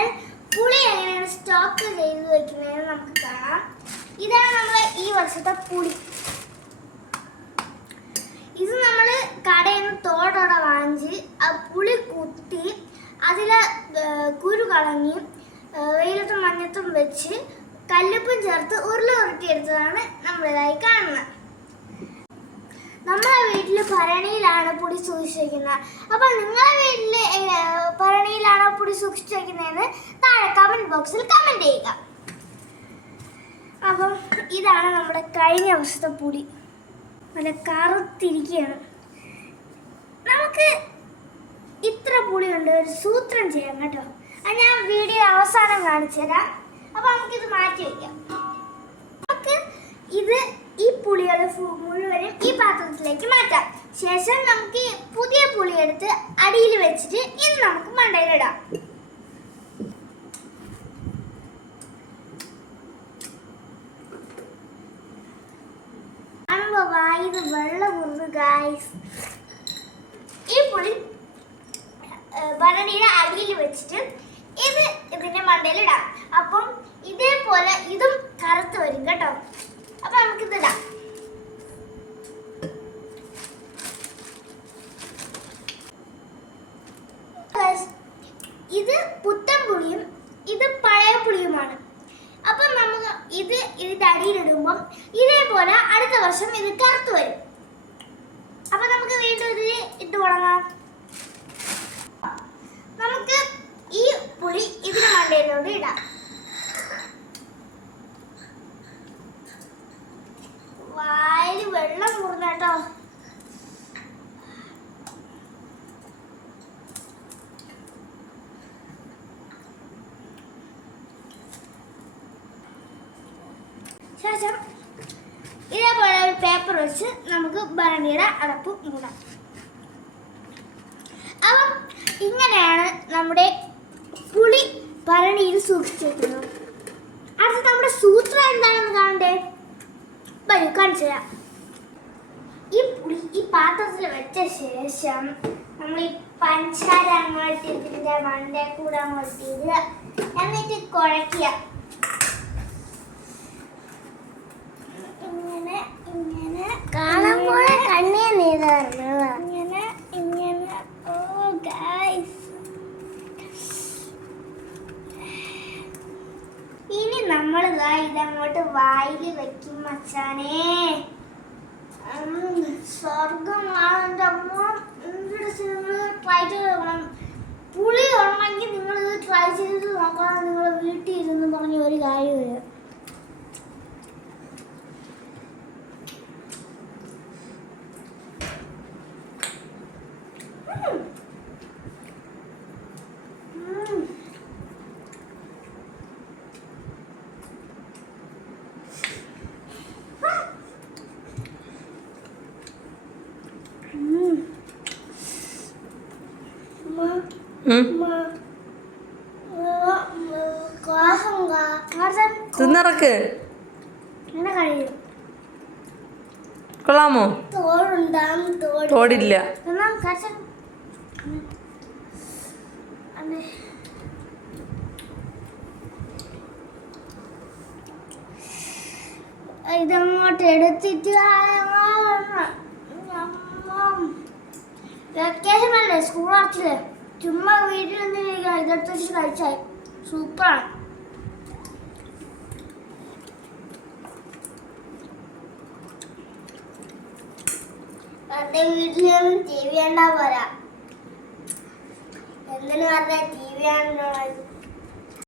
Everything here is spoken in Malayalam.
നമ്മൾ പുളി എങ്ങനെയാണ് സ്റ്റോക്ക് ചെയ്ത് വെക്കുന്നതെന്ന് നമുക്ക് കാണാം. ഇതാണ് നമ്മൾ ഈ വർഷത്തെ പുളി. ഇത് നമ്മൾ കടയിൽ നിന്ന് തോടോടെ വാങ്ങിച്ച് ആ പുളി കുത്തി അതിൽ കുരു കളഞ്ഞ് വെയിലത്തും മഞ്ഞത്തും വെച്ച് കല്ലുപ്പും ചേർത്ത് ഉരുട്ടിയെടുത്തതാണ് നമ്മളിതായി കാണുന്നത്. നമ്മളെ വീട്ടിൽ ഭരണിയിലാണ് പുളി സൂക്ഷിച്ച് വയ്ക്കുന്നത്. അപ്പോൾ നിങ്ങളുടെ വീട്ടിൽ ഭരണിയിലാണോ പുളി സൂക്ഷിച്ച് വയ്ക്കുന്നതെന്ന് താഴെ കമൻറ്റ് ബോക്സിൽ കമൻറ്റ് ചെയ്യുക. അപ്പം ഇതാണ് നമ്മുടെ കഴിഞ്ഞ വർഷത്തെ പുളി. നല്ല കറുത്തിരിക്കുകയാണ്. നമുക്ക് ഇത്ര പുളിയുണ്ട്, ഒരു സൂത്രം ചെയ്യാം കേട്ടോ. അത് ഞാൻ വീഡിയോ അവസാനം കാണിച്ചു തരാം. അപ്പോൾ നമുക്കിത് മാറ്റി വയ്ക്കാം. നമുക്ക് ഈ പുളികൾ മുഴുവനും ഈ പാത്രത്തിലേക്ക് മാറ്റാം. ശേഷം നമുക്ക് പുതിയ പുളി എടുത്ത് അടിയിൽ വെച്ചിട്ട് ഇത് നമുക്ക് മണ്ടയിലിടാം. ഇത് വെള്ളം മുറുകു ഗായ്സ്. ഈ പുളി ഭരണിയുടെ അടിയിൽ വെച്ചിട്ട് ഇതിന്റെ മണ്ടയിലിടാം. അപ്പം ഇതേപോലെ ഇതും കറുത്ത് വരും കേട്ടോ. അപ്പൊ നമുക്കിതിടാം. ഇത് പുത്തൻ പുളിയും ഇത് പഴയ പുളിയുമാണ്. അപ്പം നമുക്ക് ഇതിന്റെ അടിയിലിടുമ്പം ഇതേപോലെ അടുത്ത വർഷം ഇത് കറുത്ത് വരും. അപ്പൊ നമുക്ക് വീണ്ടും ഇതിൽ ഇട്ട് തുടങ്ങാം. നമുക്ക് ഈ പുളി ഇതിന് മണ്ടയിലോട്ട് ഇടാം. വായിൽ വെള്ളം മുറിഞ്ഞോ. ശേഷം ഇതേപോലെ ഒരു പേപ്പർ വെച്ച് നമുക്ക് ഭരണിയുടെ അടപ്പ് മൂടാം. അപ്പം ഇങ്ങനെയാണ് നമ്മുടെ പുളി ഭരണിയിൽ സൂക്ഷിച്ചു വെക്കുന്നത്. അടുത്ത നമ്മുടെ സൂത്രം എന്താണെന്ന് കാണണ്ടേ? വരൂ കാണിച്ചു തരാം. ഈ പുളി ഈ പാത്രത്തിൽ വെച്ച ശേഷം നമ്മൾ ഈ പഞ്ചസാര അങ്ങോട്ട് ഇതിൻ്റെ മണ്ടേ കൂടെ അങ്ങോട്ട് ഇടുക. എന്നിട്ട് കുഴയ്ക്കുക. ഇങ്ങനെ ഇങ്ങനെ കാണുമ്പോൾ കണ്ണേ നീതായിരുന്നു. ഇങ്ങനെ ഇങ്ങനെ. ഓ ഗൈസ്, ഇനി നമ്മൾ ഇതങ്ങോട്ട് വായിൽ വെക്കും മച്ചാനേ. സ്വർഗമാണ് എൻ്റെ അമ്മ. ട്രൈ ചെയ്ത് നോക്കണം. പുളി ഉണ്ടെങ്കിൽ നിങ്ങളിത് ട്രൈ ചെയ്ത് നോക്കണം. നിങ്ങൾ വീട്ടിൽ ഇരുന്ന് പറഞ്ഞ ഒരു കാര്യമില്ല. തിന്നിറക്ക്. കൊള്ളാമോ? തോടില്ല. ഇതങ്ങോട്ട് എടുത്തിട്ട് വെക്കേഷൻ അല്ലേ, സ്കൂൾ അടച്ചില്ലേ, ചുമ്മാ വീട്ടിൽ നിന്ന് ഇതെടുത്ത് വെച്ചിട്ട് കഴിച്ചാൽ സൂപ്പറാണ്. എൻ്റെ വീട്ടിലൊന്നും ടി വി കണ്ടാ പോരാ. എന്തിനു പറഞ്ഞാൽ ടി വി കാണുന്നത്